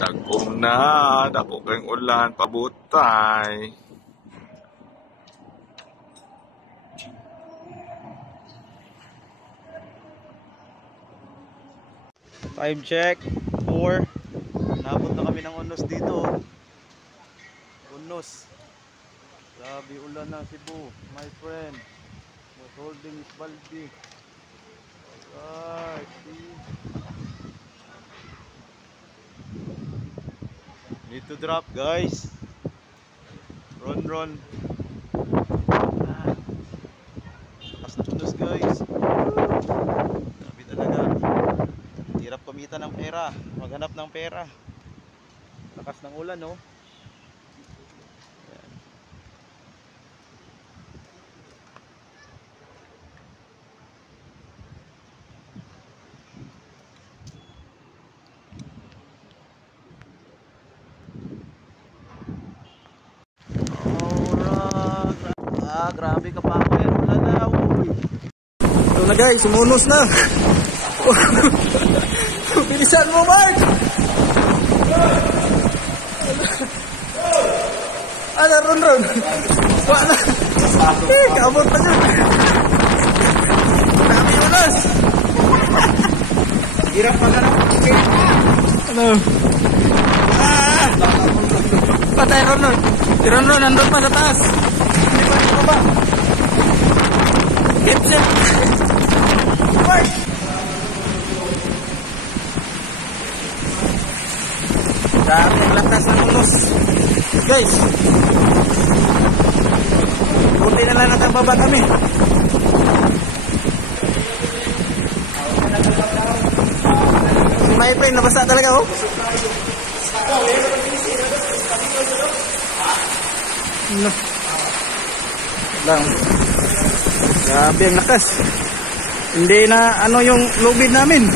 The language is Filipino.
Dagkong na, dako kayong ulan, pabutay. Time check, 4. Nabot na kami ng Unos dito. Unos. Grabe ulan ng Cebu, my friend. Was holding is Baldi. Alright, see. Need to drop, guys. Run. Lakas na Unos, guys. Grabe talaga. Hirap kumita ng pera, maghanap ng pera. Lakas ng ulan, no? Alright. Grabe ka pa ako yan. Ulan na. Ito na, guys, sumunos na. Bilisan mo, Mark! Ano, Ron? Wala! Kabot pa dyan! Grabe Unos! Hirap pa na. Ano? Patay Ron! Si Ron, nandun pa sa taas! Hindi pa ba? Get set! Mark! Dami ang lakas ng Unos, guys. Buti na lang nakababa kami. Si my friend nabasa talaga, oh. No. Lang. Grabe ang lakas. Hindi na ano yung lubid namin.